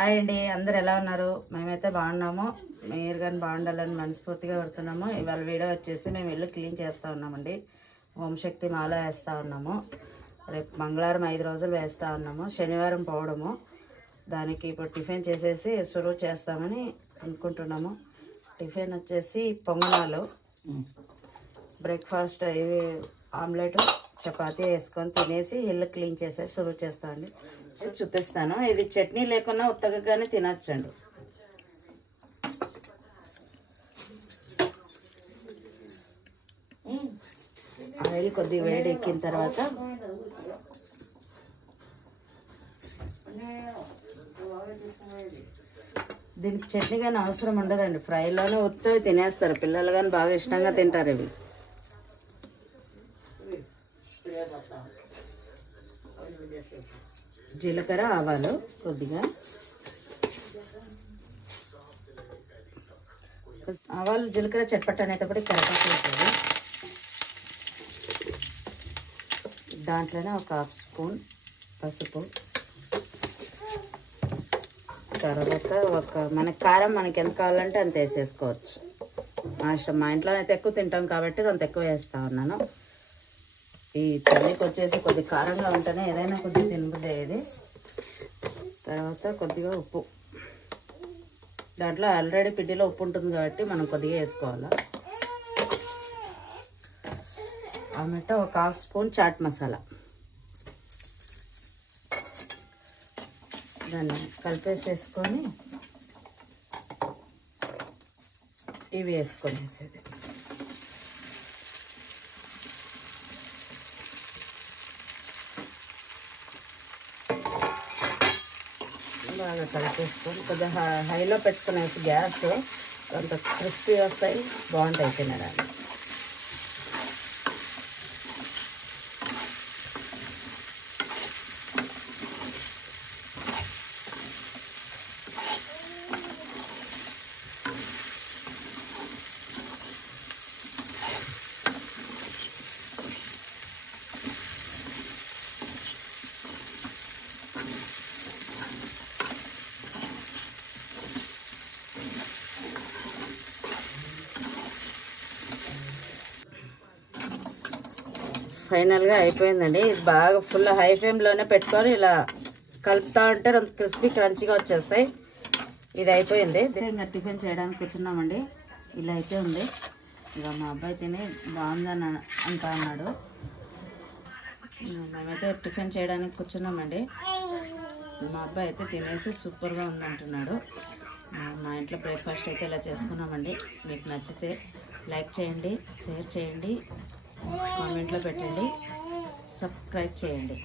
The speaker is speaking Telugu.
హాయ్ అండి, అందరు ఎలా ఉన్నారు? మేమైతే బాగున్నాము. మీరు కానీ బాగుండాలని మనస్ఫూర్తిగా కోరుతున్నాము. ఇవాళ వీడియో వచ్చేసి మేము ఇల్లు క్లీన్ చేస్తూ ఉన్నామండి. ఓంశక్తి మాల వేస్తూ ఉన్నాము. రేపు మంగళవారం 5 రోజులు వేస్తూ ఉన్నాము. శనివారం పోవడము. దానికి ఇప్పుడు టిఫిన్ చేసేసి షురూ చేస్తామని అనుకుంటున్నాము. టిఫిన్ వచ్చేసి పొంగనాలు, బ్రేక్ఫాస్ట్ ఇవి ఆమ్లెట్ చపాతీ వేసుకొని తినేసి ఇల్లు క్లీన్ చేసేసి షురూ చేస్తామండి. చూపిస్తాను. ఇది చట్నీ లేకున్నా ఉత్తగా కానీ తినచ్చండి. ఆయిల్ కొద్దిగా వేడి ఎక్కిన తర్వాత దీనికి చట్నీ కానీ అవసరం ఉండదండి. ఫ్రైలోనే ఉత్తవి తినేస్తారు పిల్లలు, కానీ బాగా ఇష్టంగా తింటారు ఇవి. జీలకర్ర ఆవాలు కొద్దిగా, ఆవాలు జీలకర్ర చట్పట్ అనేటప్పుడు కరివేపాకు వేస్తుంది. దాంట్లోనే ఒక 1/2 స్పూన్ పసుపు, తర్వాత మనకి కారం మనకి ఎంత కావాలంటే అంత వేసేసుకోవచ్చు. మా ఇంట్లో అయితే ఎక్కువ తింటాం కాబట్టి కొంత ఎక్కువ వేస్తూ ఉన్నాను. ఈ చలికి వచ్చేసి కొద్ది కారంగా ఉంటేనే ఏదైనా కొద్దిగా తినబుద్ది. తర్వాత కొద్దిగా ఉప్పు, దాంట్లో ఆల్రెడీ పిండిలో ఉప్పు ఉంటుంది కాబట్టి మనం కొద్దిగా వేసుకోవాలి. ఆమెట ఒక 1/2 స్పూన్ చాట్ మసాలా, దాన్ని కలిపేసేసుకొని ఇవి వేసుకొనేసేది. బాగా కలిపేసుకొని కొద్దిగా హైలో పెట్టుకునేసి గ్యాస్ కొంత క్రిస్పీ వస్తాయి, బాగుంటాయి తినడానికి. ఫైనల్గా అయిపోయిందండి. ఇది బాగా ఫుల్ హై ఫ్లేమ్లోనే పెట్టుకొని ఇలా కలుపుతూ ఉంటే రెండు క్రిస్పీ క్రంచీగా వచ్చేస్తాయి. ఇది అయిపోయింది. ఇంకా టిఫిన్ చేయడానికి కూర్చున్నామండి. ఇలా అయితే ఉంది. ఇక మా అబ్బాయి తిని బాగుందని అంటా అన్నాడు. మేమైతే టిఫిన్ చేయడానికి కూర్చున్నామండి. మా అబ్బాయి అయితే తినేసి సూపర్గా ఉందంటున్నాడు. మా ఇంట్లో బ్రేక్ఫాస్ట్ అయితే ఇలా చేసుకున్నామండి. మీకు నచ్చితే లైక్ చేయండి, షేర్ చేయండి, కామెంట్లో పెట్టండి, సబ్స్క్రైబ్ చేయండి.